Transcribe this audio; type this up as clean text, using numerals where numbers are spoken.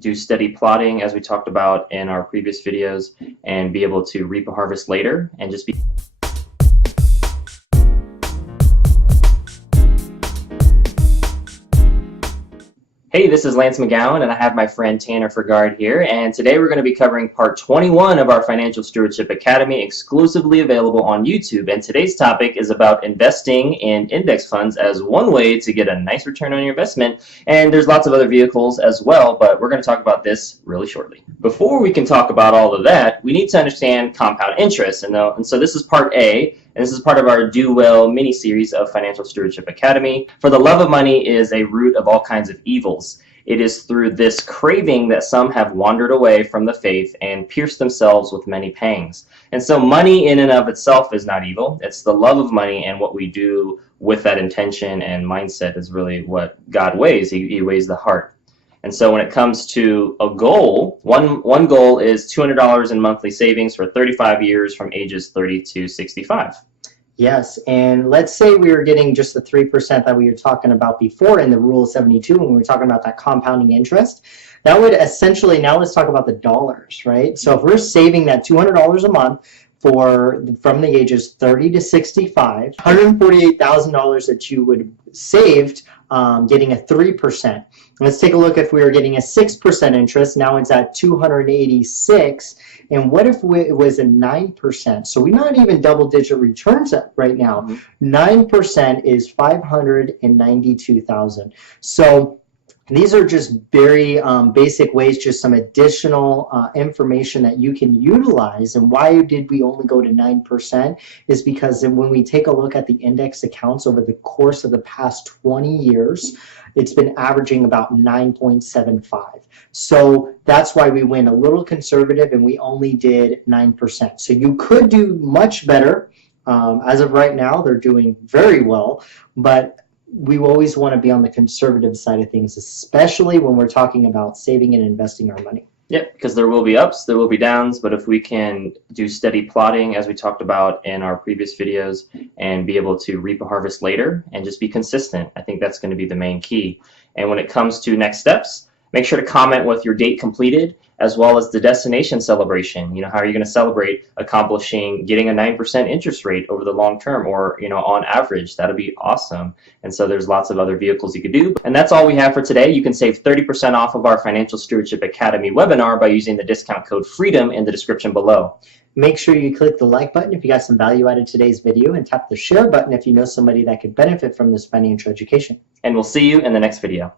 do steady plotting as we talked about in our previous videos and be able to reap a harvest later and just be Hey, this is Lance McGowan, and I have my friend Tanner Fergard here, and today we're going to be covering part 21 of our Financial Stewardship Academy, exclusively available on YouTube. And today's topic is about investing in index funds as one way to get a nice return on your investment. And there's lots of other vehicles as well, but we're going to talk about this really shortly. Before we can talk about all of that, we need to understand compound interest. And so this is part A. And this is part of our Do Well mini-series of Financial Stewardship Academy. For the love of money is a root of all kinds of evils. It is through this craving that some have wandered away from the faith and pierced themselves with many pangs. And so money in and of itself is not evil. It's the love of money and what we do with that intention and mindset is really what God weighs. He weighs the heart. And so when it comes to a goal, one goal is $200 in monthly savings for 35 years from ages 30 to 65. Yes, and let's say we were getting just the 3% that we were talking about before in the Rule of 72 when we were talking about that compounding interest. That would essentially, now let's talk about the dollars, right? So if we're saving that $200 a month from the ages 30 to 65, $148,000 that you would saved getting a 3%. Let's take a look if we were getting a 6% interest. Now it's at 286. And what if it was a 9%? So we're not even double-digit returns right now. 9% is 592,000. So these are just very basic ways, just some additional information that you can utilize. And why did we only go to 9% is because when we take a look at the index accounts over the course of the past 20 years, it's been averaging about 9.75. So that's why we went a little conservative and we only did 9%. So you could do much better. As of right now, they're doing very well, but we always want to be on the conservative side of things, especially when we're talking about saving and investing our money. Yep, because there will be ups, there will be downs, but if we can do steady plotting, as we talked about in our previous videos, and be able to reap a harvest later and just be consistent, I think that's going to be the main key. And when it comes to next steps, make sure to comment with your date completed as well as the destination celebration. You know, how are you going to celebrate accomplishing getting a 9% interest rate over the long term or, you know, on average? That'll be awesome. And so there's lots of other vehicles you could do. And that's all we have for today. You can save 30% off of our Financial Stewardship Academy webinar by using the discount code FREEDOM in the description below. Make sure you click the like button if you got some value out of today's video and tap the share button if you know somebody that could benefit from this financial education. And we'll see you in the next video.